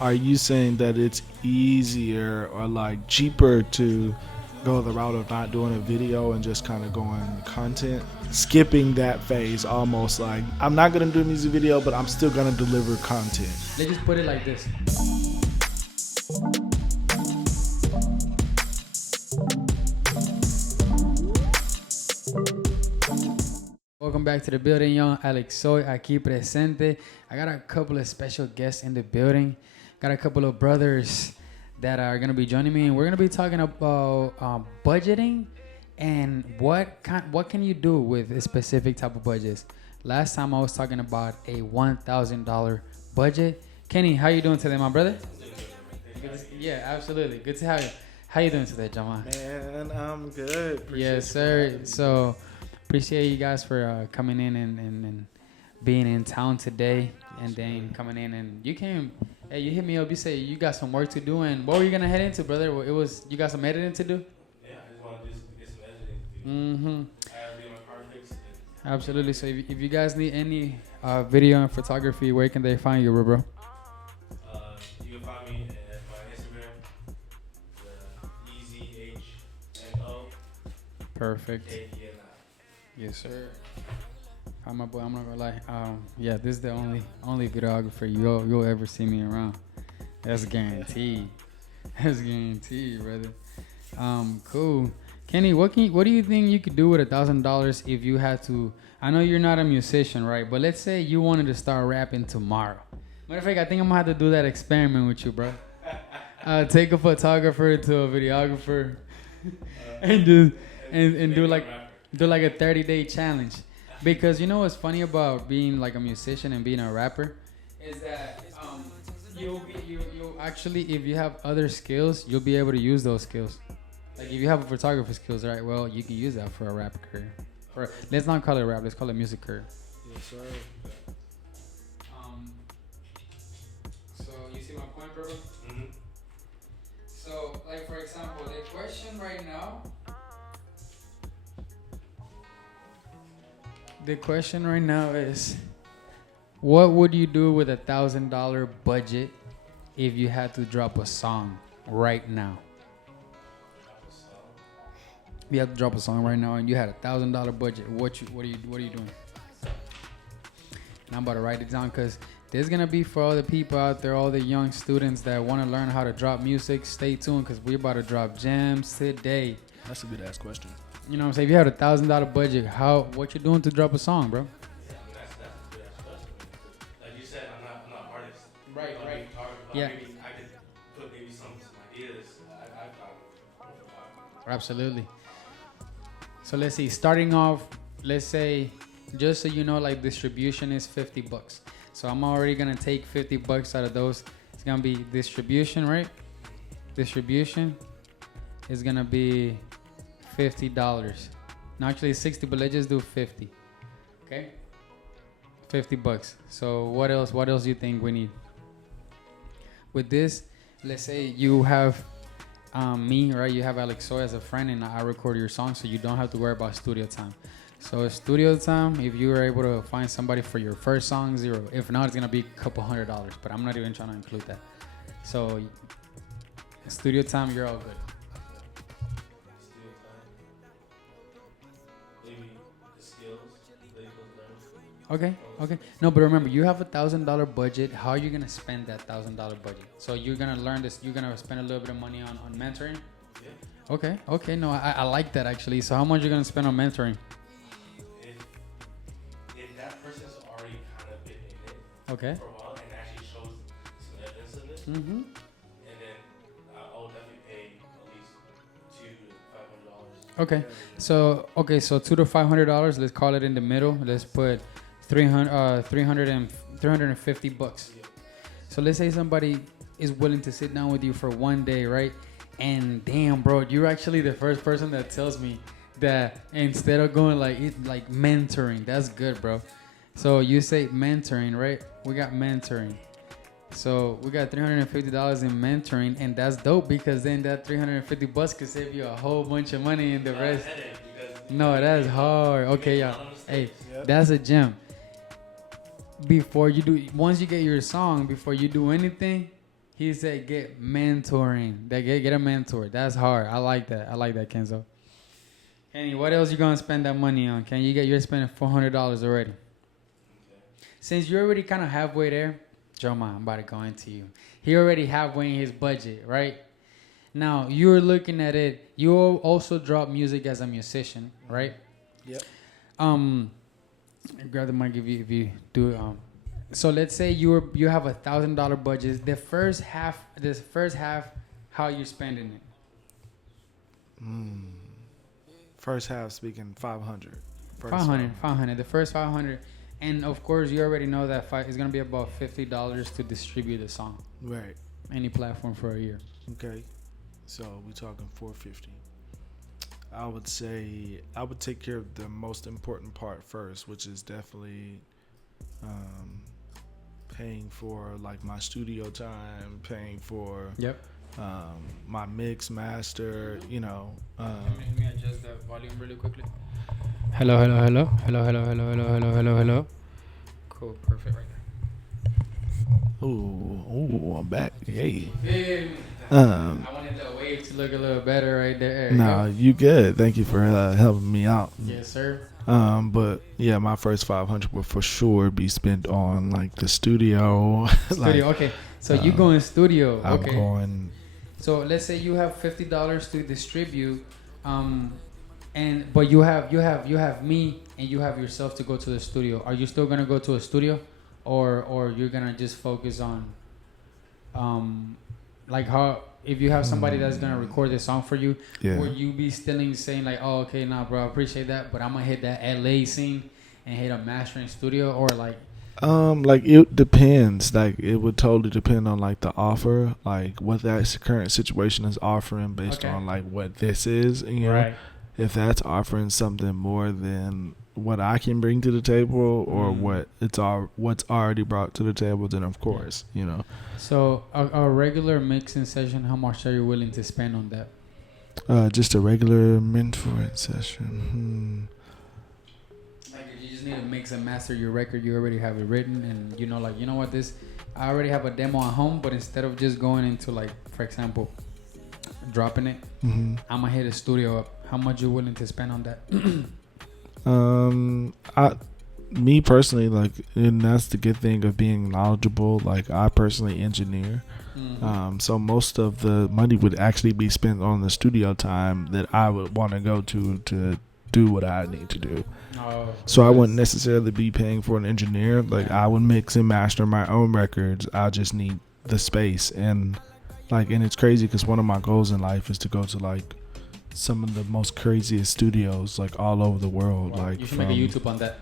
are you saying that it's easier or like cheaper to go the route of not doing a video and just kind of going content, skipping that phase, almost like I'm not gonna do a music video, but I'm still gonna deliver content? Let's just put it like this. Welcome back to the building, young ALEXSOY aquí presente. I got a couple of special guests in the building. Got a couple of brothers that are gonna be joining me, and we're gonna be talking about budgeting and what can you do with a specific type of budgets. Last time I was talking about a $1,000 budget. Kenny, how you doing today, my brother? Yeah, absolutely. Good to have you. How you doing today, Jamal? Man, I'm good. Yes, sir. So appreciate you guys for coming in and being in town today, and then coming in and you came. Hey, you hit me up. You say you got some work to do, and what were you gonna head into, brother? It was you got some editing to do. Yeah, I just want to get some editing to do. Mm-hmm. I have to get my car fixed. Absolutely. So if you guys need any video and photography, where can they find you, bro? You can find me at my Instagram, EZHNO. Perfect. KDNI. Yes, sir. I'm my boy. I'm not gonna lie. Yeah, this is the only videographer you'll ever see me around. That's guaranteed. That's guaranteed, brother. Cool. Kenny, what do you think you could do with $1,000 if you had to? I know you're not a musician, right? But let's say you wanted to start rapping tomorrow. Matter of fact, I think I'm gonna have to do that experiment with you, bro. Take a photographer to a videographer, and do like a 30-day challenge. Because you know what's funny about being like a musician and being a rapper is that you actually, if you have other skills, you'll be able to use those skills. Like if you have a photography skills, right? Well, you can use that for a rap career. Let's not call it rap. Let's call it music career. Yes, sir. So you see my point, bro? Mm-hmm. So, like for example, the question right now. The question right now is, what would you do with $1,000 budget if you had to drop a song right now? If you had to drop a song right now and you had $1,000 budget, what are you doing? And I'm about to write it down because this is gonna be for all the people out there, all the young students that want to learn how to drop music. Stay tuned because we're about to drop jams today. That's a good ass question. You know what I'm saying? If you had $1,000 budget, what you doing to drop a song, bro? Yeah, that's a good ass question. Like you said, I'm not an artist. Right. Yeah. Yeah. Maybe I could put some ideas. I Absolutely. So let's see. Starting off, let's say, just so you know, like distribution is $50. So I'm already gonna take $50 out of those. It's gonna be distribution, right? Distribution is gonna be $50. No, actually 60, but let's just do 50. Okay? $50. So what else do you think we need? With this, let's say you have me, right? You have ALEXSOY as a friend, and I record your song, so you don't have to worry about studio time. So studio time, if you were able to find somebody for your first song, $0. If not, it's gonna be a couple $100, but I'm not even trying to include that. So studio time, you're all good. Okay. No, but remember, you have $1,000 budget. How are you gonna spend that $1,000 budget? So you're gonna learn this. You're gonna spend a little bit of money on mentoring. Yeah. Okay. No, I like that actually. So how much are you gonna spend on mentoring? If that person's already kind of been in it Okay. for a while and actually shows some evidence of it, Mm-hmm. and then I'll definitely pay at least $200 to $500. Okay. So $200 to $500. Let's call it in the middle. Let's put $350. So let's say somebody is willing to sit down with you for one day, right? And damn, bro, you're actually the first person that tells me that instead of going like mentoring, that's good, bro. So you say mentoring, right? We got mentoring. So we got $350 in mentoring, and that's dope because then that $350 could save you a whole bunch of money in the rest. No, that's hard. Okay, yeah. Hey, that's a gem. Once you get your song, before you do anything, He said get mentoring. Get a mentor. That's hard. I like that. I like that, Kenzo. Kenny, what else you gonna spend that money on? You're spending $400 already. Since you're already kind of halfway there, Joma, I'm about to go into you. He already halfway in his budget, right? Now you're looking at it. You also drop music as a musician, right? Yep. Grab the mic if you do. So let's say you have $1,000 budget. This first half, how you spending it? First half speaking 500. 500. The first 500, and of course you already know that it's gonna be about $50 to distribute the song. Right. Any platform for a year. Okay. So we talking 450. I would say I would take care of the most important part first, which is definitely paying for like my studio time, paying for my mix master, Let me adjust the volume really quickly. Hello. Cool, perfect right there. Ooh, I'm back. Hey. I wanted the wave to look a little better right there. No, you good. Thank you for helping me out. Yes, sir. But yeah, my first 500 will for sure be spent on like the studio. Okay. So you go in studio. I'm Okay. going. So let's say you have $50 to distribute, but you have me and you have yourself to go to the studio. Are you still gonna go to a studio, or you're gonna just focus on, like how if you have somebody that's gonna record the song for you, would you be still saying like, oh okay, nah bro, I appreciate that, but I'm gonna hit that LA scene and hit a mastering studio, or like it depends. Like it would totally depend on like the offer, like what that current situation is offering based on like what this is, right. If that's offering something more than what I can bring to the table or what's already brought to the table, then of course, So a regular mixing session, how much are you willing to spend on that? Just a regular mentoring session. Like if you just need to mix and master your record, you already have it written, and I already have a demo at home, but instead of just going into like, for example, dropping it, I'm gonna hit a studio up. How much you willing to spend on that? Me personally, like, and that's the good thing of being knowledgeable. Like, I personally engineer, so most of the money would actually be spent on the studio time that I would want to go to do what I need to do. So I wouldn't necessarily be paying for an engineer. Like, I would mix and master my own records. I just need the space, and it's crazy because one of my goals in life is to go to like some of the most craziest studios like all over the world. Wow. Like you should make a YouTube on that.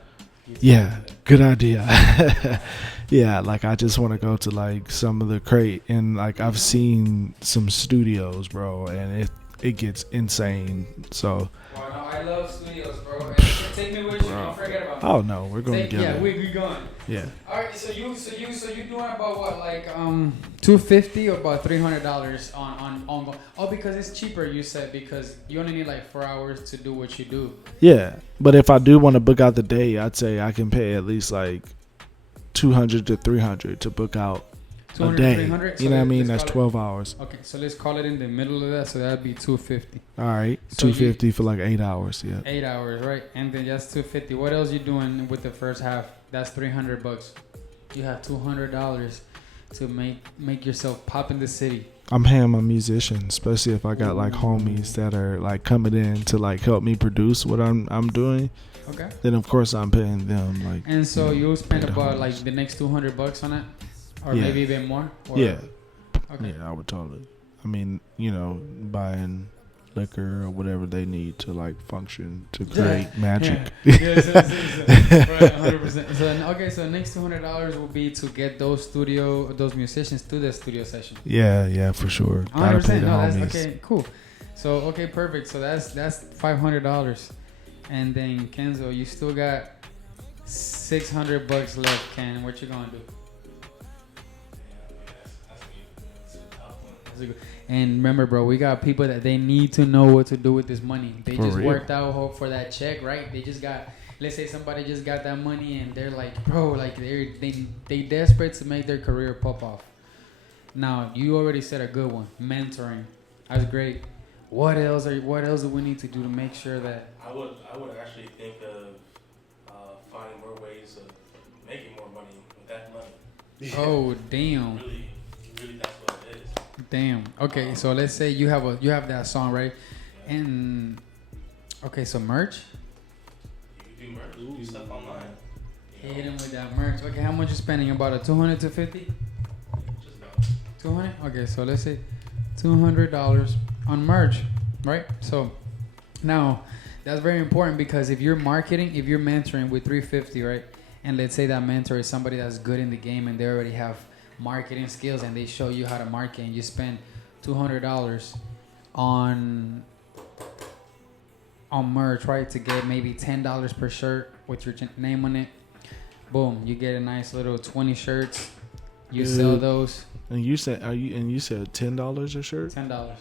Good idea. Yeah, like I just want to go to like some of the and like I've seen some studios, bro, and it gets insane. So wow, no, I love studios, bro. Take me with you. Don't forget about me. Oh no, we're going together. Yeah, we going. Yeah. All right, so you doing about what, like $250 or about $300 on because it's cheaper, you said, because you only need like 4 hours to do what you do. Yeah, but if I do want to book out the day, I'd say I can pay at least like $200 to $300 to book out a day. You know what I mean? That's 12 hours. Okay, so let's call it in the middle of that, so that'd be $250. All right, so $250 for like 8 hours. Yeah. 8 hours, right? And then that's $250. What else you doing with the first half? That's $300. You have $200 to make yourself pop in the city. I'm paying my musicians, especially if I got like homies that are like coming in to like help me produce what I'm doing. Okay. Then of course I'm paying them like. And so you'll spend about like the next $200 on it, or maybe even more. Or? Yeah. Okay. Yeah, I would totally. I mean, buying liquor or whatever they need to like function to create magic. Right, 100%. So next $200 will be to get those musicians to the studio session. Yeah, for sure. 100%. No, that's okay. Cool. So okay, perfect. So that's $500, and then Kenzo, you still got $600 left. Ken, what you gonna do? And remember, bro, we got people that they need to know what to do with this money. They just worked out for that check, right? They just got, let's say somebody just got that money and they're like, bro, like they desperate to make their career pop off. Now you already said a good one, mentoring. That's great. What else do we need to do to make sure that? I would actually think of finding more ways of making more money with that money. Oh damn. Really, that's what it is. Damn. Okay, so let's say you have that song, right? Yeah. And okay, so merch. You can do merch, do stuff online. Hit him with that merch. Okay, how much you spending? About a 200 to 50? Just about. 200. Okay, so let's say $200 on merch, right? So now that's very important because if you're marketing, if you're mentoring with 350, right? And let's say that mentor is somebody that's good in the game and they already have marketing skills and they show you how to market and you spend $200 on merch, right? To get maybe $10 per shirt with your name on it. Boom, you get a nice little 20 shirts. You sell those. And you said $10 a shirt? $10.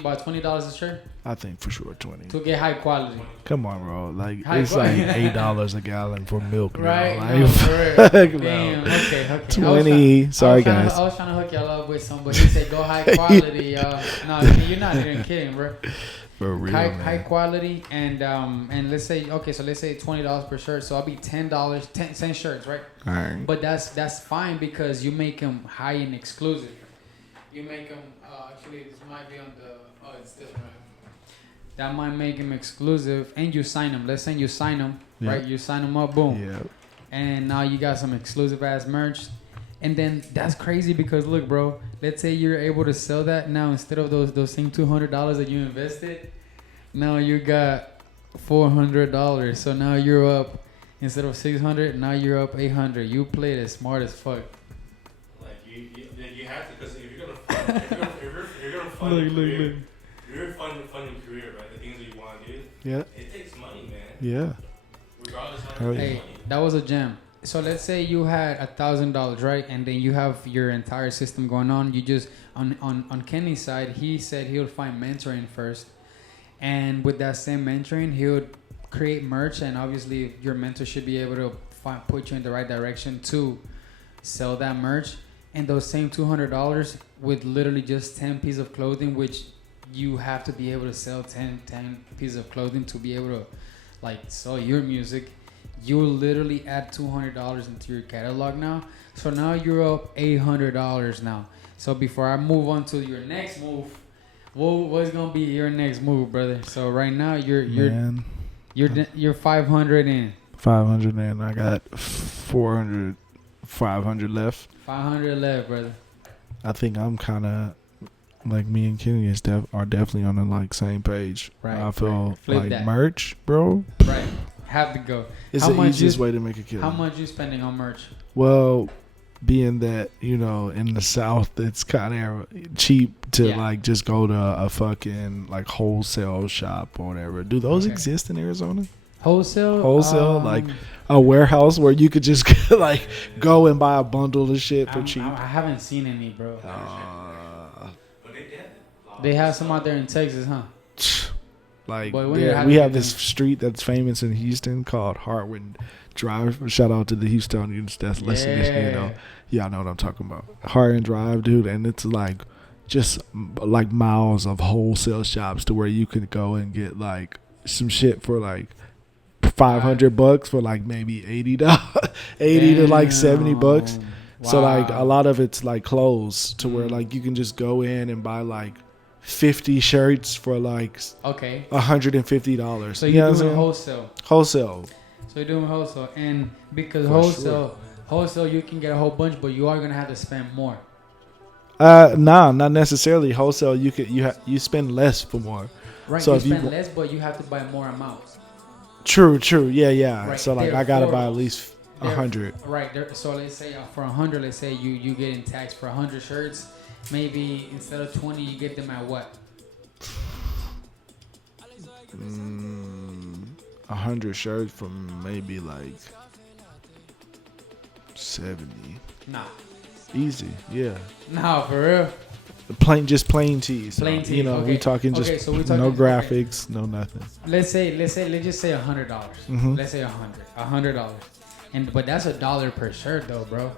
About $20 a shirt I think for sure 20. to get high quality. Come on, bro. Like High it's quality. like $8 a gallon for milk, now. Right? Like, No, for real. fuck, bro. Damn. Okay. 20. Sorry, guys. I was trying to hook y'all up with some, but he said go high quality. No, you're not even kidding, bro. For real, High man. quality and let's say $20 per shirt, so I'll be $10, 10 shirts, right? All right. But that's fine because you make them high and exclusive. You make them actually this might be on the it's this one. That might make them exclusive, and you sign them. Let's say you sign them, right? You sign them up, boom. Yeah. And now you got some exclusive ass merch. And then that's crazy because look, bro, let's say you're able to sell that now instead of those same $200 that you invested, now you got $400. So now you're up instead of $600, now you're up $800. You played it smart as fuck. Like you have to, because if you're gonna fund, if you're gonna fund your career, if you're funding your career, right? The things that you want to do. Yeah. It takes money, man. Yeah. Regardless of how Hell much yeah. Hey, money. that was a gem. So let's say you had $1,000, right? And then you have your entire system going on. You just on Kenny's side, he said he'll find mentoring first, and with that same mentoring, he would create merch, and obviously your mentor should be able to put you in the right direction to sell that merch. And those same $200 with literally just 10 pieces of clothing, which you have to be able to sell 10 pieces of clothing to be able to like sell your music. You literally add $200 into your catalog now. So now you're up $800 now. So before I move on to your next move, what's gonna be your next move, brother? So right now you're 500 in. 500 and I got 500 left. 500 left, brother. I think I'm kind of like me and Kenny are definitely on the like same page. Right. I feel right. Flip like that. merch, bro. Right. Have to go. It's How the much easiest you- way to make a killing. How much you spending on merch? Well, being that, you know, in the South, it's kind of cheap to Yeah. like just go to a fucking like wholesale shop or whatever. Do those Okay. exist in Arizona? Wholesale, like a warehouse where you could just like go and buy a bundle of shit for cheap. I haven't seen any, bro. But They have some out there in Texas, huh? Like Boy, when you yeah, have we it, have then- this street that's famous in Houston called Hartwood Drive. Shout out to the Houstonians that's listening. You know, y'all know what I'm talking about. Hartwood Drive, dude, and it's like just like miles of wholesale shops to where you could go and get like some shit for like $500 for like maybe $80, 80 to like $70. Damn. So like Wow. a lot of it's like clothes to where like you can just go in and buy like 50 shirts for like Okay. $150. So You you're know what I'm doing saying? wholesale. Wholesale. So you're doing wholesale, and because For wholesale, you can get a whole bunch, but you are gonna have to spend more. Nah, not necessarily wholesale. You spend less for more. Right. So you if you spend wa- less, but you have to buy more amounts. True. Yeah. Right, So like I gotta therefore- buy at least 100. Right. So let's say for 100, let's say you getting taxed for 100 shirts. Maybe instead of 20, you get them at what? 100 shirts from maybe like 70. Nah. Easy. Yeah. Nah, for real. Plain tees. Plain You tees, know, okay. we talking just Okay, so we talking- no okay. graphics, no nothing. Let's just say $100. Mhm. Let's say $100. But that's $1 per shirt though, bro.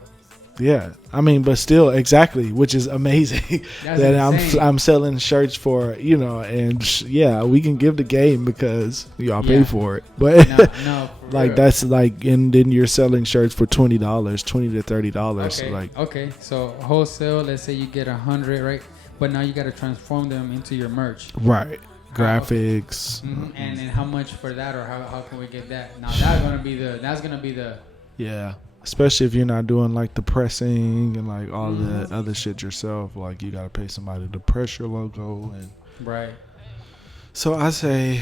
Yeah, I mean, but still, exactly, which is amazing That's that insane. I'm selling shirts for, and yeah, we can give the game because y'all pay Yeah. for it, but No, for like real. that's like, and then you're selling shirts for $20, $20 to $30, Okay. like Okay. So wholesale, let's say you get 100, right? But now you got to transform them into your merch. right, Okay. graphics, And then how much for that, or how can we get that? Now that's gonna be the yeah. Especially if you're not doing like the pressing and like all Mhm. the other shit yourself, like you gotta pay somebody to press your logo and. right. So I say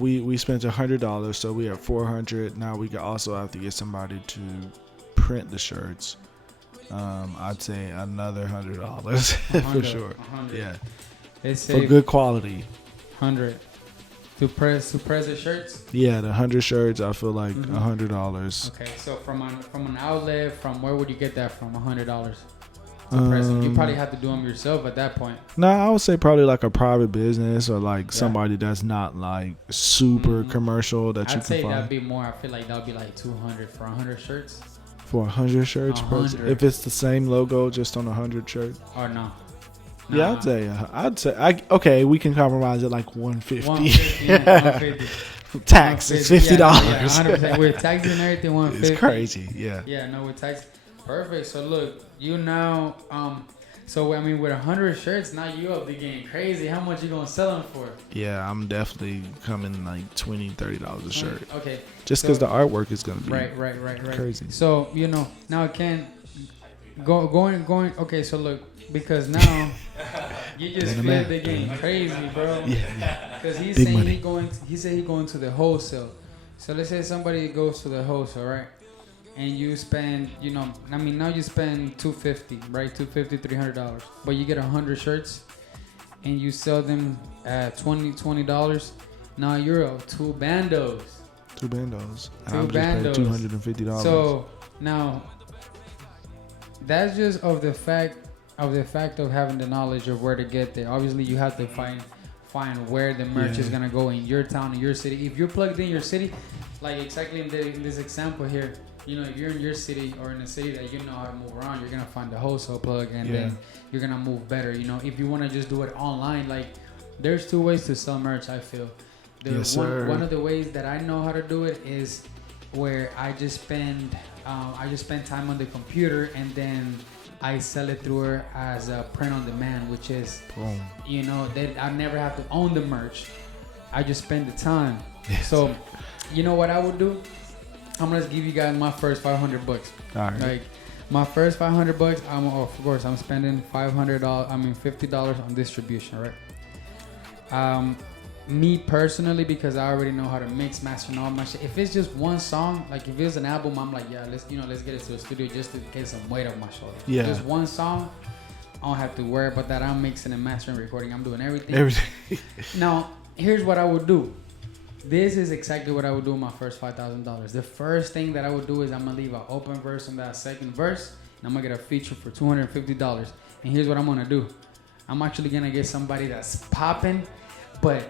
we spent $100, so we have $400. Now we also have to get somebody to print the shirts. I'd say another $100 for 100, sure. 100. Yeah, Let's for say good quality. 100 to press the shirts. Yeah, the 100 shirts, I feel like Mhm. $100. Okay, so from an outlet, from where would you get that from? $100 to press them. You probably have to do them yourself at that point. No, I would say probably like a private business or like Yeah. somebody that's not like super Mhm. commercial that you I'd say can that'd find be more. I feel like that'd be like 200 for 100 shirts, for 100 shirts. 100. If it's the same logo, just on 100 shirts. or no? Yeah, Nah. I'd say okay. We can compromise at like 150. 150. 150. Tax is $50. Yeah, 100%. With tax and everything, 150. It's crazy. Yeah. Yeah, no, with tax. Perfect. So look, you now, so I mean, with 100 shirts, now you up the game crazy. How much you gonna sell them for? Yeah, I'm definitely coming like $20, $30 a shirt. Okay. Just So- because the artwork is gonna be Right. crazy. So now Ken, going. Okay, so look, because now you just Man, flipped man. the game crazy, bro. Yeah. Because he's Big saying money. he said he going to the wholesale. So let's say somebody goes to the wholesale, right? And you spend, now you spend $250, right? $250, $300. But you get 100 shirts and you sell them at $20. Now you're up two bandos. Two bandos. Two I'm just paying bandos. $250. So now that's just of the fact of having the knowledge of where to get there. Obviously, you have to find where the merch is gonna go in your town, in your city. If you're plugged in your city, like exactly in this example here, if you're in your city or in a city that you know how to move around, you're gonna find the wholesale plug, and then you're gonna move better. If you want to just do it online, like there's two ways to sell merch. I feel Yes, sir. one of the ways that I know how to do it is where I just spend time on the computer and then I sell it through her as a print on demand, which is Boom. that I never have to own the merch. I just spend the time. Yes. So, you know what I would do? I'm gonna give you guys my first $500. All right. Like my first $500, I'm spending $50 on distribution, right? Me personally, because I already know how to mix, master, and all my shit. If it's just one song, like if it's an album, I'm like, yeah, let's get it to the studio just to get some weight off my shoulder. Yeah. Just one song, I don't have to worry about that. I'm mixing and mastering, recording. I'm doing everything. Everything. Now, here's what I would do. This is exactly what I would do with my first $5,000. The first thing that I would do is I'm gonna leave an open verse on that second verse, and I'm gonna get a feature for $250. And here's what I'm gonna do. I'm actually gonna get somebody that's popping, but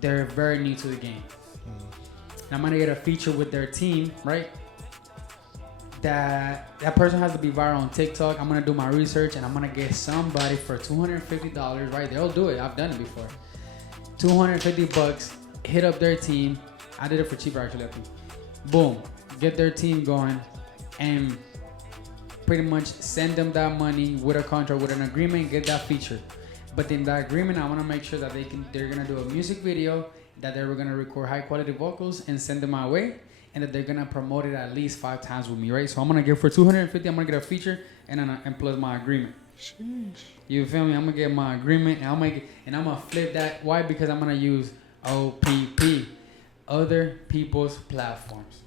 they're very new to the game. And I'm gonna get a feature with their team, right? That person has to be viral on TikTok. I'm gonna do my research and I'm gonna get somebody for $250, right? They'll do it. I've done it before. $250. Hit up their team. I did it for cheaper actually, I think. Boom. Get their team going and pretty much send them that money with a contract, with an agreement, get that feature. But in that agreement, I want to make sure that they're gonna do a music video, that they're gonna record high quality vocals and send them my way, and that they're gonna promote it at least 5 times with me, right? So I'm gonna get for $250. I'm gonna get a feature and plus my agreement. Sheesh. You feel me? I'm gonna get my agreement and I'm gonna flip that. Why? Because I'm gonna use OPP, other people's platforms.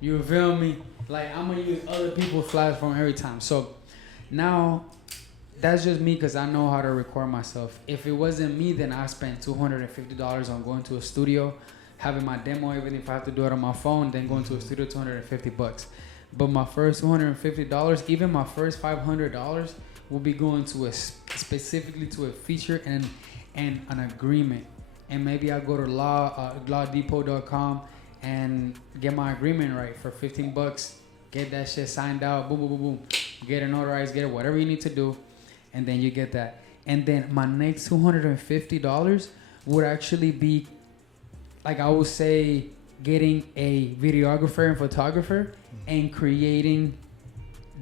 You feel me? Like I'm gonna use other people's platform every time. So now that's just me because I know how to record myself. If it wasn't me, then I spent $250 on going to a studio, having my demo, even if I have to do it on my phone, then going to a studio, $250. But my first $250, even my first $500 will be going to specifically to a feature and an agreement. And maybe I go to lawdepot.com and get my agreement right for $15. Get that shit signed out. Boom, boom, boom, boom. get it notarized, get it whatever you need to do, and then you get that. And then my next $250 would actually be, like I would say, getting a videographer and photographer and creating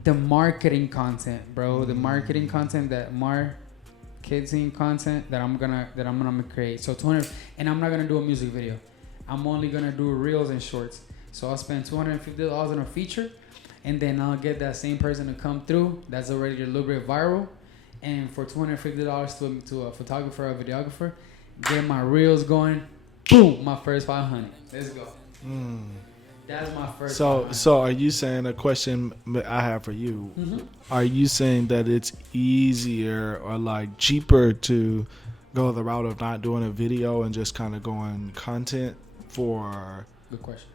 the marketing content, bro. The marketing content, that marketing content that I'm gonna create. So 200, and I'm not gonna do a music video. I'm only gonna do reels and shorts. So I'll spend $250 on a feature, and then I'll get that same person to come through that's already a little bit viral. And for $250 to a photographer or a videographer, get my reels going. Boom, my first 500. Let's go. That's my first. So are you saying, a question I have for you? Are you saying that it's easier or like cheaper to go the route of not doing a video and just kind of going content for? Good question.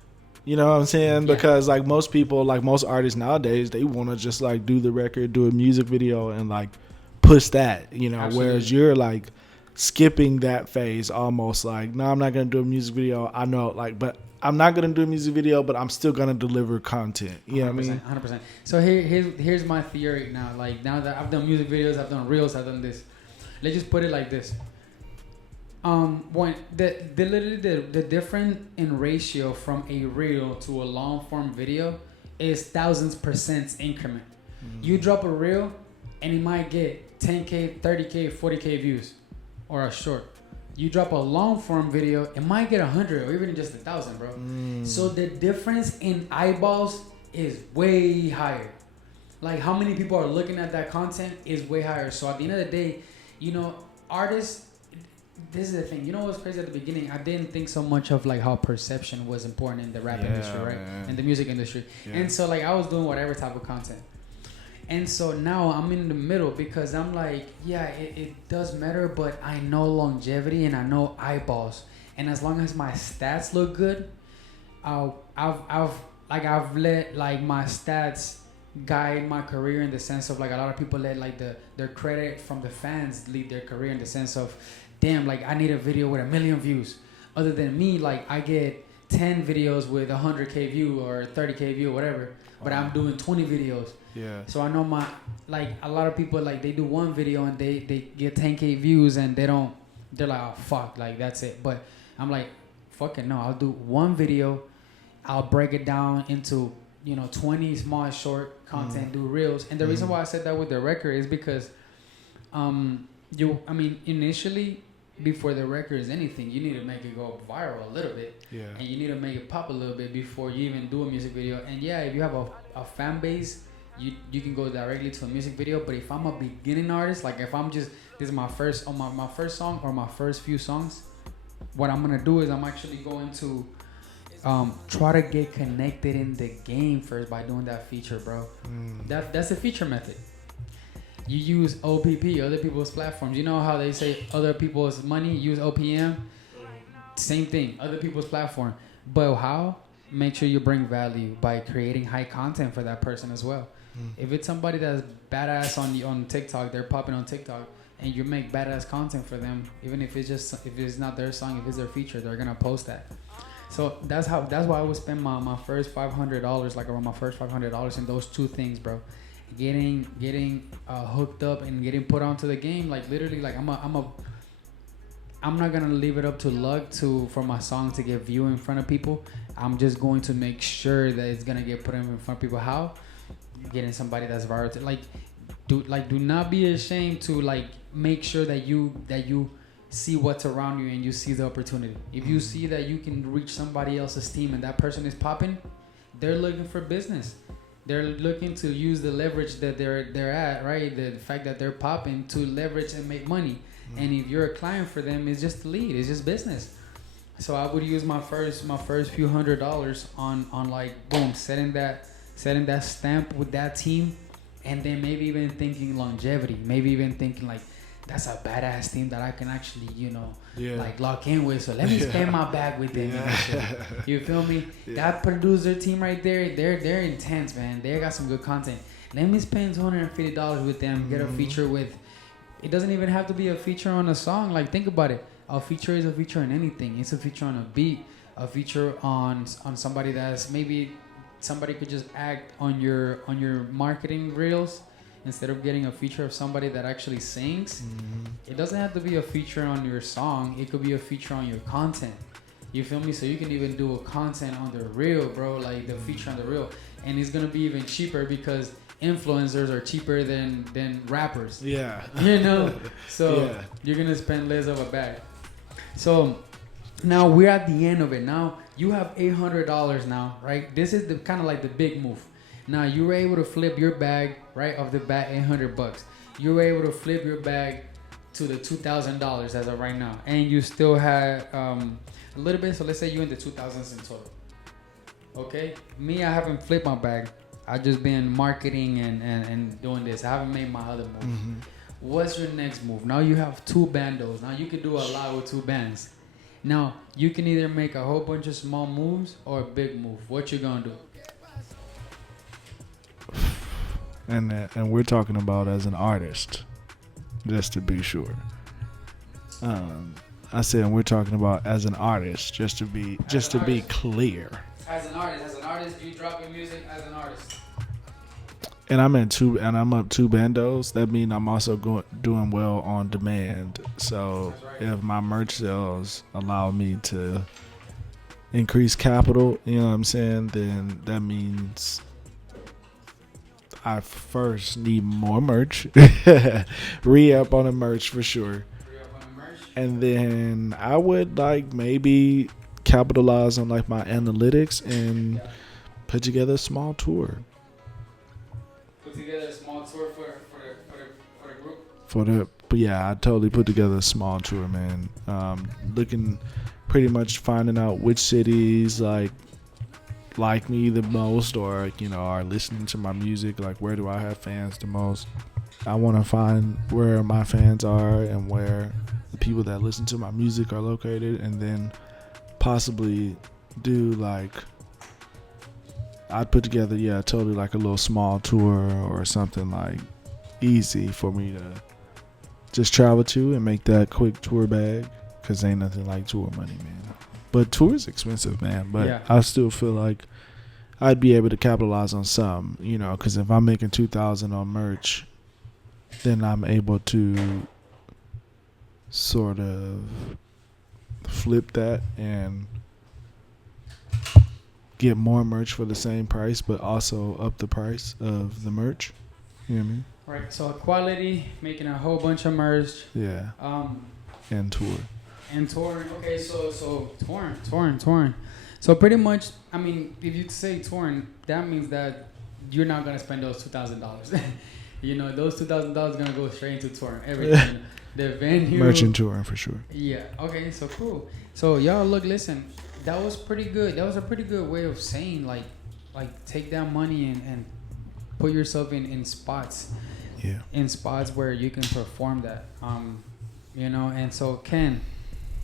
You know what I'm saying? Yeah. Because like most people, like most artists nowadays, they want to just like do the record, do a music video, and like push that. You know, Absolutely. whereas you're like skipping that phase almost. Like, no, I'm not gonna do a music video. I know, like, but I'm not gonna do a music video, but I'm still gonna deliver content. You know what I mean? 100%. So here's my theory now. Like, now that I've done music videos, I've done reels, I've done this. Let's just put it like this. When the difference in ratio from a reel to a long form video is thousands percent increment. You drop a reel and it might get 10K, 30K, 40K views, or a short. You drop a long form video, it might get 100 or even just 1,000, bro. So the difference in eyeballs is way higher. Like, how many people are looking at that content is way higher. So at the end of the day, you know, artists, this is the thing. You know what's crazy at the beginning? I didn't think so much of like how perception was important in the rap industry, right? Man. In the music industry. Yeah. And so like I was doing whatever type of content. And so now I'm in the middle because I'm like, yeah, it does matter, but I know longevity and I know eyeballs. And as long as my stats look good, I've let like my stats guide my career, in the sense of like a lot of people let like their credit from the fans lead their career, in the sense of, damn, like I need a video with 1 million views. Other than me, like I get 10 videos with 100K view or 30K view, whatever. But I'm doing 20 videos. Yeah. So I know like a lot of people, like they do one video and they get 10K views and they're like, oh fuck, like that's it. But I'm like, fuck it, no, I'll do one video. I'll break it down into, 20 small short content, do reels. And the reason why I said that with the record is because, initially, before the record is anything, you need to make it go viral a little bit. Yeah. And you need to make it pop a little bit before you even do a music video. And yeah, if you have a fan base, you can go directly to a music video. But if I'm a beginning artist, like if I'm just, this is my first song or my first few songs, what I'm gonna do is I'm actually going to try to get connected in the game first by doing that feature, bro. That's the feature method. You use OPP, other people's platforms. You know how they say other people's money, use OPM? Same thing, other people's platform. But how? Make sure you bring value by creating high content for that person as well. If it's somebody that's badass on TikTok, they're popping on TikTok, and you make badass content for them, even if it's not their song, if it's their feature, they're gonna post that. So that's why I would spend my first $500, like around my first $500 in those two things, bro. Getting hooked up and getting put onto the game. Like literally, like I'm not gonna leave it up to luck for my song to get view in front of people. I'm just going to make sure that it's gonna get put in front of people. How? Getting somebody that's viral. Do not be ashamed to like make sure that you see what's around you and you see the opportunity. If you see that you can reach somebody else's team and that person is popping, they're looking for business. They're looking to use the leverage that they're at, right? The fact that they're popping to leverage and make money. And if you're a client for them, it's just lead. It's just business. So I would use my first few $100 on like boom, setting that stamp with that team, and then maybe even thinking longevity. Maybe even thinking like, that's a badass team that I can actually, like lock in with. So let me spend my bag with them. You feel me? That producer team right there, they're intense, man. They got some good content. Let me spend $250 with them. Get a feature with. It doesn't even have to be a feature on a song. Like think about it. A feature is a feature on anything. It's a feature on a beat. A feature on somebody that's maybe somebody could just act on your marketing reels instead of getting a feature of somebody that actually sings. It doesn't have to be a feature on your song. It could be a feature on your content. You feel me? So you can even do a content on the reel, bro, like the feature on the reel. And it's gonna be even cheaper because influencers are cheaper than rappers. Yeah. You know? So Yeah. you're gonna spend less of a bag. So now we're at the end of it. Now you have $800 now, right? This is the kind of like the big move. Now you were able to flip your bag right off the bat, $800. You were able to flip your bag to the $2,000 as of right now, and you still had a little bit. So let's say you in the 2000s in total. Okay, me, I haven't flipped my bag. I just been marketing and doing this. I haven't made my other move. What's your next move? Now you have 2 bandos. Now you can do a lot with 2 bands. Now you can either make a whole bunch of small moves or a big move. What you gonna do? And we're talking about as an artist, just to be sure. I said we're talking about as an artist, just to be clear. As an artist, you drop your music as an artist. And I'm up 2 bandos. That means I'm also doing well on demand. So if my merch sales allow me to increase capital, you know what I'm saying, then that means I first need more merch. Re-up on the merch for sure. And then I would like maybe capitalize on like my analytics and put together a small tour. Put together a small tour for the group? But yeah, I totally put together a small tour, man. Looking, pretty much finding out which cities like me the most, or you know, are listening to my music. Like, where do I have fans the most? I want to find where my fans are and where the people that listen to my music are located, and then possibly do like, I'd put together, yeah, totally like a little small tour or something like easy for me to just travel to and make that quick tour bag, because ain't nothing like tour money, man. But tour is expensive, man. But Yeah. I still feel like I'd be able to capitalize on some, you know, because if I'm making $2,000 on merch, then I'm able to sort of flip that and get more merch for the same price, but also up the price of the merch. You know what I mean? Right. So quality, making a whole bunch of merch. Yeah. And tour. And touring. Okay, so touring. So pretty much, I mean, if you say touring, that means that you're not gonna spend those $2,000. You know, those $2,000 gonna go straight into touring. Everything, the venue, merchant touring for sure. Yeah. Okay. So cool. So y'all, look, listen. That was pretty good. That was a pretty good way of saying like take that money and put yourself in spots. Yeah. In spots where you can perform that. You know. And so Ken,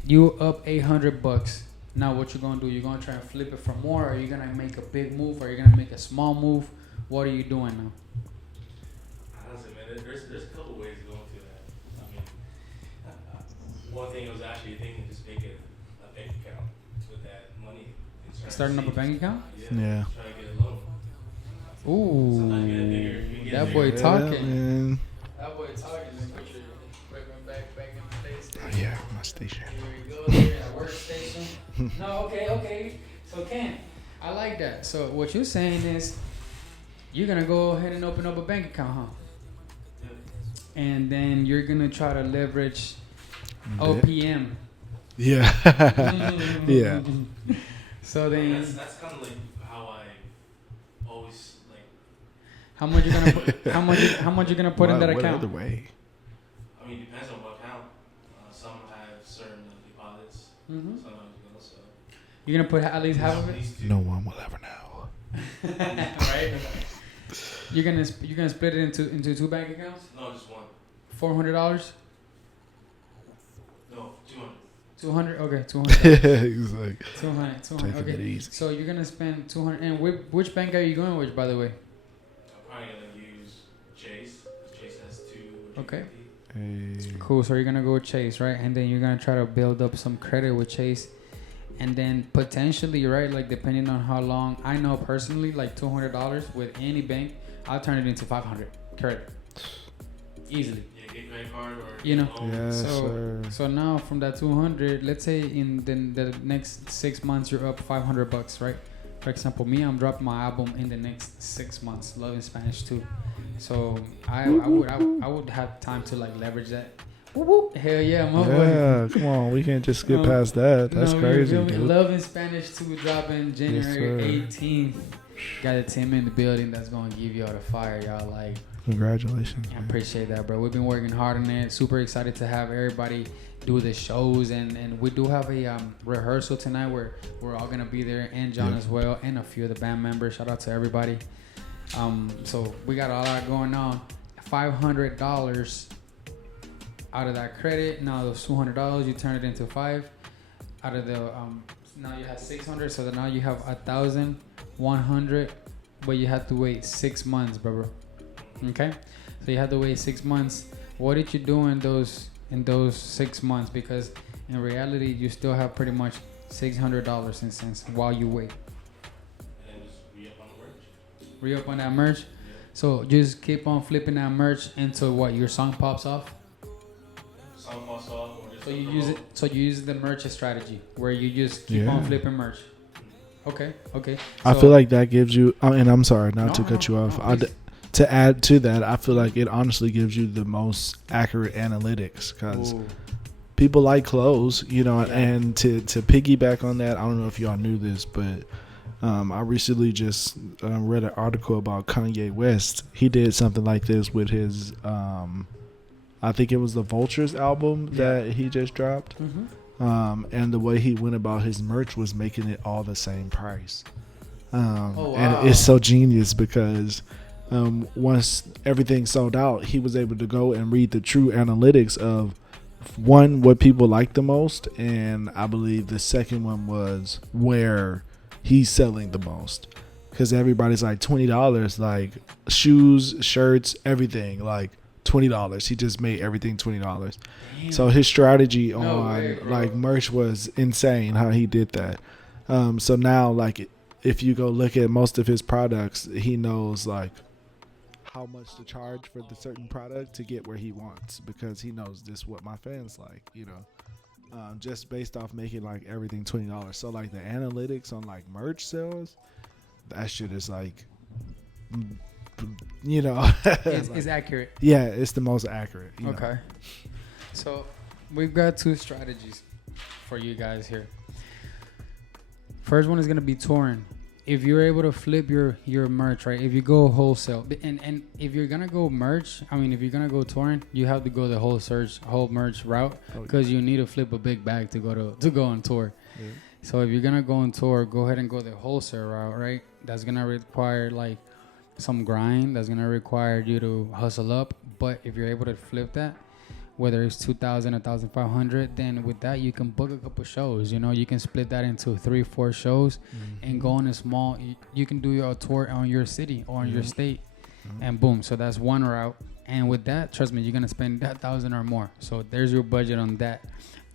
you up $800. Now what you gonna do? You gonna try and flip it for more? Or are you gonna make a big move? Or are you gonna make a small move? What are you doing now? Honestly, man, there's a couple ways to go into that. I mean, one thing I was actually thinking, just make it a bank account with that money. Starting up a bank account? Yeah. Try to get a loan. Ooh, Sometimes you get bigger. You get that bigger. boy talking. Man. That boy talking. Then put your equipment back in place. Oh, yeah, my station. Here we go. There, a workstation. No, okay. So Ken, I like that. So what you're saying is, you're gonna go ahead and open up a bank account, huh? And then you're gonna try to leverage OPM. Yeah. Yeah. So then, That's kind of like how I always like. how much you gonna put? How much you gonna put in that What account? other way? I mean, it depends on what account. Some have certain deposits. Mm-hmm. Sometimes you know, so. You're gonna put at least half of At it, least two. No one will ever know. right? You're gonna split it into 2 bank accounts. No, just one. $400. No, 200. 200. Okay, 200. He's like 200. taking it Okay. easy. So you're gonna spend 200. And which bank are you going with, by the way? I'm probably gonna use Chase. Chase has 2. Okay. Hey. Cool. So you're gonna go with Chase, right? And then you're gonna try to build up some credit with Chase. And then potentially, right, like depending on how long, I know personally, like $200 with any bank, I'll turn it into 500 credit easily. Yeah, get credit card or You know, Yes, sir. so now from that 200, let's say in the next 6 months you're up $500, right? For example, me, I'm dropping my album in the next 6 months, Love in Spanish too. So I would have time to like leverage that. Woo woo. Hell yeah, my boy. Yeah, come on. We can't just skip past that. That's No, crazy, you feel me? dude. Love in Spanish 2 dropping January Yes, 18th. Got a team in the building that's gonna give y'all the fire, y'all. Like, Congratulations. I Man. appreciate that, bro. We've been working hard on it. Super excited to have everybody do the shows, and we do have a rehearsal tonight where we're all gonna be there, and John as well, and a few of the band members. Shout out to everybody. So we got all that going on. $500 out of that credit. Now those $200, you turn it into 5. Out of the now you have 600, so now you have 1,100, but you have to wait 6 months, bro. Okay, so you have to wait 6 months. What did you do in those 6 months? Because in reality, you still have pretty much $600 in cents while you wait. And then just re-up on the merch. Re-up on that merch. Yeah. So just keep on flipping that merch until what, your song pops off. Some pops off or just So you use it. So you use the merch strategy where you just keep Yeah. on flipping merch. Okay. I So- feel like that gives you, and I'm sorry not No, to cut no, you off. no, please. To add to that, I feel like it honestly gives you the most accurate analytics because Ooh. people like clothes, you know, Yeah. and to piggyback on that, I don't know if y'all knew this, but I recently just read an article about Kanye West. He did something like this with his, I think it was the Vultures album that he just dropped. Mm-hmm. And the way he went about his merch was making it all the same price. Wow. And it's so genius because once everything sold out, he was able to go and read the true analytics of one, what people like the most, and I believe the second one was where he's selling the most. Because everybody's like $20, like shoes, shirts, everything, like $20. He just made everything $20. Damn. So his strategy No on way, bro. like merch was insane how he did that. So now like if you go look at most of his products, he knows like how much to charge for the certain product to get where he wants because he knows this is what my fans like, you know. Just based off making like everything $20. So like the analytics on like merch sales, that shit is like, you know, It's accurate. yeah, it's the most accurate. You know. Okay. So we've got 2 strategies for you guys here. First one is gonna be touring. If you're able to flip your merch, right? If you go wholesale, and if you're gonna go merch, I mean, if you're gonna go touring, you have to go the whole merch route because you need to flip a big bag to go on tour. Yeah. So if you're gonna go on tour, go ahead and go the wholesale route, right? That's gonna require like some grind. That's gonna require you to hustle up. But if you're able to flip that, whether it's 2,000, 1,500, then with that you can book a couple shows. You know, you can split that into 3-4 shows and go on a small. You can do your tour on your city or on your state, and boom. So that's one route. And with that, trust me, you're gonna spend that 1,000 or more. So there's your budget on that.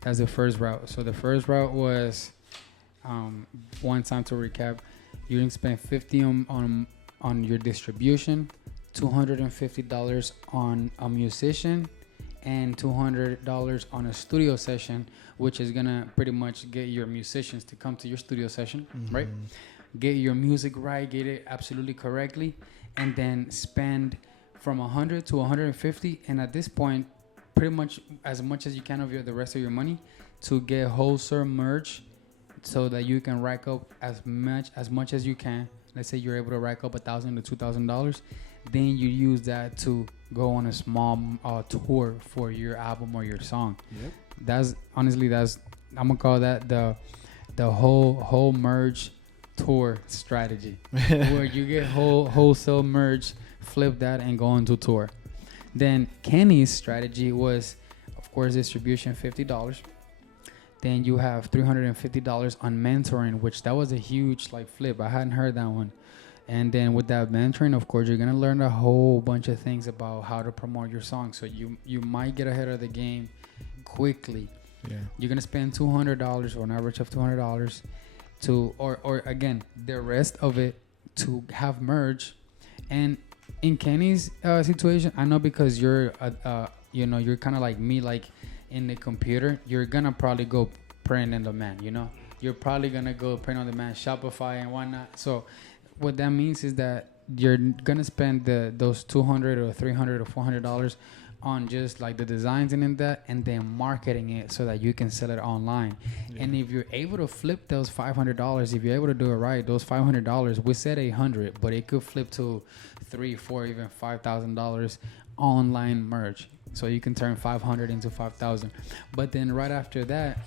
That's the first route. So the first route was, one time to recap, you can spend $50 on your distribution, $250 on a musician, and $200 on a studio session, which is gonna pretty much get your musicians to come to your studio session, right? Get your music right, get it absolutely correctly, and then spend from 100 to 150, and at this point, pretty much as you can of the rest of your money to get wholesale merch, so that you can rack up as much as you can. Let's say you're able to rack up $1,000 to $2,000, then you use that to go on a small tour for your album or your song. Yep. That's I'm gonna call that the whole merge tour strategy, where you get wholesale merge, flip that, and go on to tour. Then Kenny's strategy was, of course, distribution $50. Then you have $350 on mentoring, which that was a huge like flip. I hadn't heard that one. And then with that mentoring, of course, you're gonna learn a whole bunch of things about how to promote your song. So you might get ahead of the game quickly. Yeah. You're gonna spend $200 or an average of $200 to, or again, the rest of it to have merch. And in Kenny's situation, I know because you're you're kind of like me, like in the computer, you're gonna probably go print on demand. You're probably gonna go print on demand, Shopify and whatnot. So what that means is that you're gonna spend those $200 or $300 or $400 on just like the designs and that, and then marketing it so that you can sell it online. Yeah. And if you're able to flip those $500, if you're able to do it right, those $500, we said 800, but it could flip to $3, $4, even $5,000 online merch. So you can turn 500 into 5,000. But then right after that,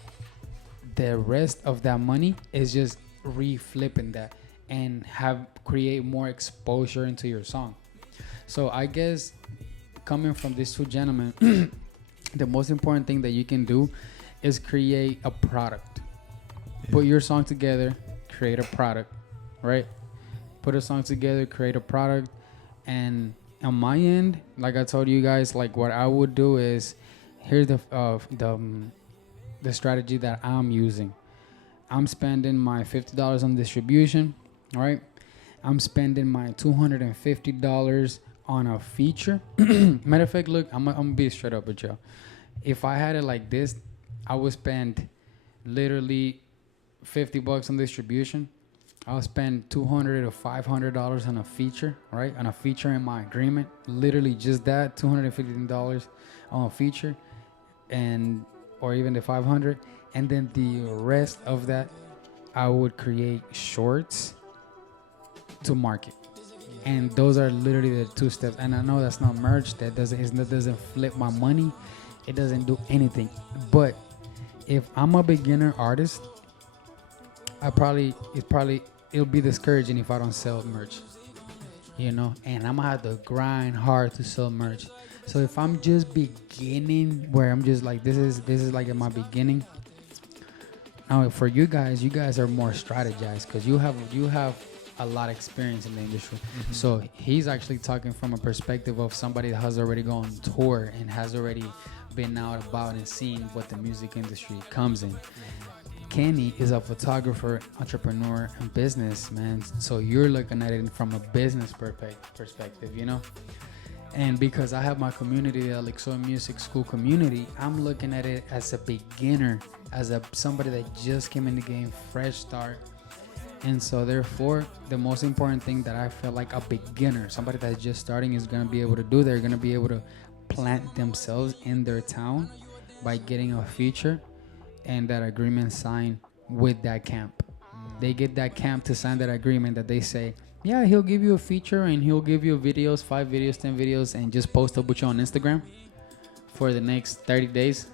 the rest of that money is just reflipping that and create more exposure into your song. So I guess coming from these two gentlemen, the most important thing that you can do is create a product. Yeah. Put your song together, create a product, right? Put a song together, create a product. And on my end, like I told you guys, like what I would do is, here's the strategy that I'm using. I'm spending my $50 on distribution, right? I'm spending my $250 on a feature. Matter of fact, look, I'm gonna be straight up with y'all. If I had it like this, I would spend literally $50 on distribution. I'll spend $200 or $500 on a feature, right? On a feature in my agreement, literally just that, $250 on a feature, or even the 500, and then the rest of that, I would create shorts to market. And those are literally the two steps. And I know that's not merch. That doesn't flip my money. It doesn't do anything. But if I'm a beginner artist, it'll be discouraging if I don't sell merch, And I'm gonna have to grind hard to sell merch. So if I'm just beginning, where I'm just like, this is like in my beginning. Now for you guys are more strategized because you have a lot of experience in the industry. Mm-hmm. So he's actually talking from a perspective of somebody that has already gone on tour and has already been out about and seen what the music industry comes in. Kenny is a photographer, entrepreneur, and businessman. So you're looking at it from a business perspective, And because I have my community, the ALEXSOY Music School community, I'm looking at it as a beginner, as somebody that just came in the game, fresh start. And so therefore, the most important thing that I feel like a beginner, somebody that's just starting, is going to be able to do, they're going to be able to plant themselves in their town by getting a feature and that agreement signed with that camp. They get that camp to sign that agreement that they say, yeah, he'll give you a feature and he'll give you videos, 5 videos, 10 videos, and just post a bunch on Instagram for the next 30 days.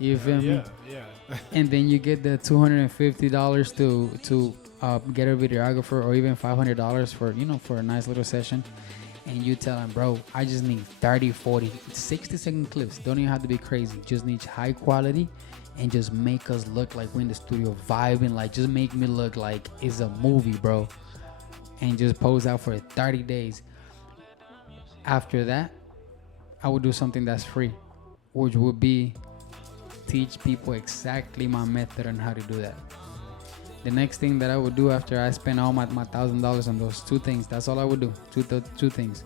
You feel me? Yeah. And then you get the $250 to get a videographer, or even $500 for a nice little session. And you tell them, bro, I just need 30, 40, 60-second clips. Don't even have to be crazy. Just need high quality and just make us look like we're in the studio vibing. Like, just make me look like it's a movie, bro. And just pose out for 30 days. After that, I would do something that's free, which would be teach people exactly my method on how to do that. The next thing that I would do after I spend all my $1,000 on those two things, that's all I would do. Two things.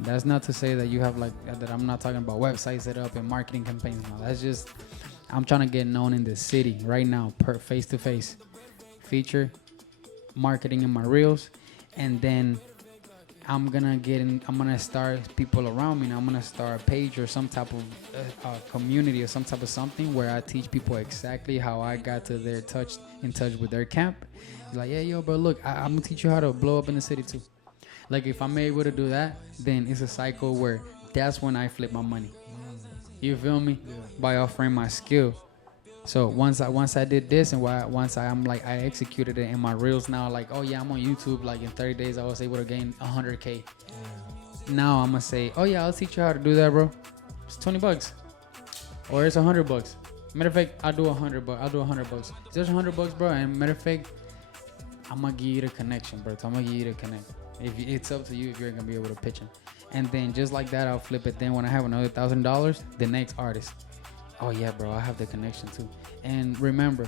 That's not to say that you have that I'm not talking about websites set up and marketing campaigns. No, that's just, I'm trying to get known in the city right now, face to face. Feature, marketing in my reels, and then I'm gonna start people around me, and I'm gonna start a page or some type of community or some type of something where I teach people exactly how I got to in touch with their camp. It's like, yeah, yo, bro, look, I'm gonna teach you how to blow up in the city too. Like, if I'm able to do that, then it's a cycle where that's when I flip my money. You feel me? Yeah. By offering my skill. So once I did this, and once I executed it in my reels now, like, oh yeah, I'm on YouTube, like in 30 days I was able to gain 100K. Now I'm gonna say, oh yeah, I'll teach you how to do that, bro. It's $20 or it's $100. Matter of fact, I'll do $100. It's just $100, bro. And matter of fact, I'm gonna give you the connection, bro. So I'm gonna give you the connect. It's up to you if you're gonna be able to pitch him. And then just like that, I'll flip it. Then when I have another $1,000, the next artist. Oh yeah, bro, I have the connection too. And remember,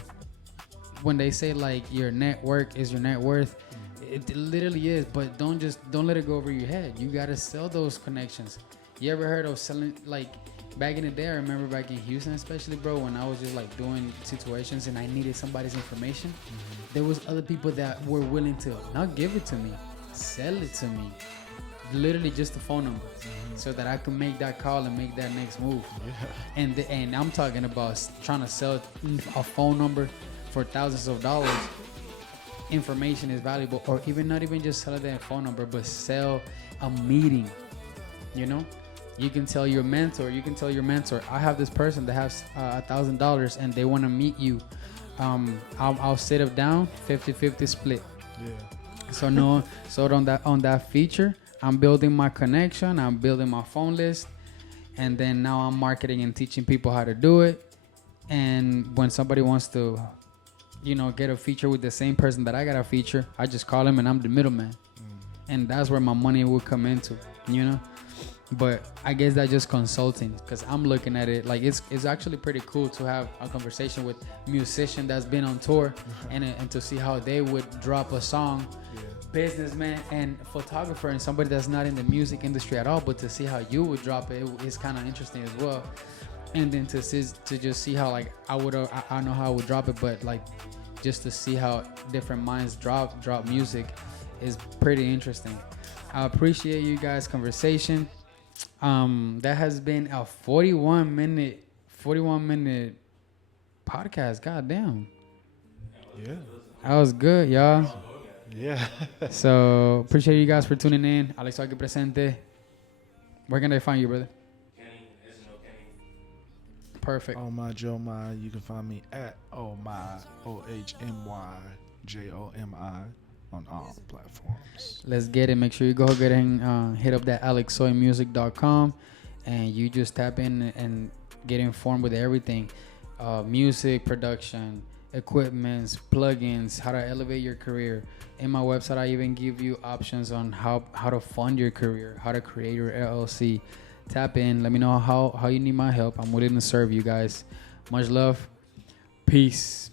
when they say like your network is your net worth, it literally is. But don't let it go over your head. You gotta sell those connections. You ever heard of selling, like back in the day? I remember back in Houston, especially, bro, when I was just like doing situations and I needed somebody's information. There was other people that were willing to not give it to me, sell it to me. Literally just the phone number, so that I can make that call and make that next move. Yeah. And I'm talking about trying to sell a phone number for thousands of dollars. Information is valuable, or even not even just sell that phone number, but sell a meeting. You know, you can tell your mentor. I have this person that has $1,000 and they want to meet you. I'll sit them down, 50-50 split. Yeah. So no, so on that feature, I'm building my connection, I'm building my phone list, and then now I'm marketing and teaching people how to do it. And when somebody wants to, get a feature with the same person that I got a feature, I just call him and I'm the middleman. And that's where my money will come into, But I guess that's just consulting, because I'm looking at it like it's actually pretty cool to have a conversation with musician that's been on tour and to see how they would drop a song. Yeah. Businessman and photographer and somebody that's not in the music industry at all, but to see how you would drop it is kind of interesting as well. And then to just see how like I know how I would drop it, but like just to see how different minds drop music is pretty interesting. I appreciate you guys' conversation. That has been a 41 minute podcast. God damn. Yeah. That was good, y'all. Yeah. So appreciate you guys for tuning in. ALEXSOY aquí presente. Where can they find you, brother? Kenny. Perfect. Oh my Joe my, you can find me at OHMYJOMI on all platforms. Let's get it. Make sure you go ahead and hit up that ALEXSOYmusic.com and you just tap in and get informed with everything. Music production, equipments, plugins, how to elevate your career. In my website, I even give you options on how to fund your career, how to create your LLC. Tap in. Let me know how you need my help. I'm willing to serve you guys. Much love. Peace.